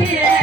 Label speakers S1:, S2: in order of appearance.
S1: yeah.